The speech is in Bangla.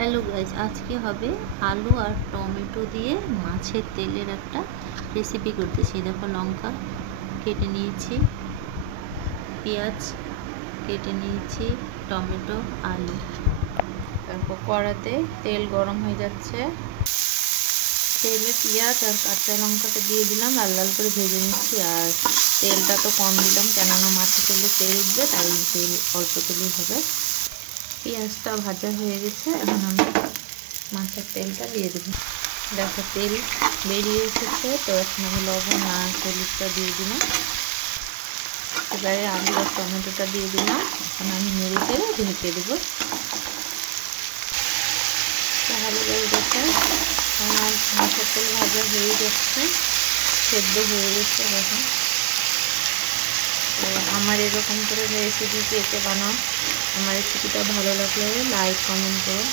হ্যালো গাইজ, আজকে হবে আলু আর টমেটো দিয়ে মাছের তেলের একটা রেসিপি করতেছি। দেখো, লঙ্কা কেটে নিয়েছি, পেঁয়াজ কেটে নিয়েছি, টমেটো, আলু। তারপর কড়াতে তেল গরম হয়ে যাচ্ছে, তেলে পেঁয়াজ আর কাঁচা লঙ্কাটা দিয়ে দিলাম, লাল লাল করে ভেজে নিচ্ছি। আর তেলটা তো কম দিলাম, কেননা মাছের তেলে তেল উঠবে, তাই তেল অল্প তেলেই হবে। পেঁয়াজটা ভাজা হয়ে গেছে, এখন আমি মাছের তেলটা দিয়ে দেবো। দেখো, তেল বেরিয়ে এসেছে, তো এখন আমি লবণ আর হলুদটা দিয়ে দিলাম। এবারে আলু আর টমেটোটা দিয়ে দিলাম, এখন আমি নেড়ে চেড়ে ঢেকে দেবো। তাহলে দেখো, আমার মাছের তেল ভাজা হয়ে যাচ্ছে, সেদ্ধ হয়ে গেছে। দেখো, তো আমার এরকম করে রেসিপি পেতে বানাও। আমার রেসিপিটা ভালো লাগলে লাইক কমেন্ট করো।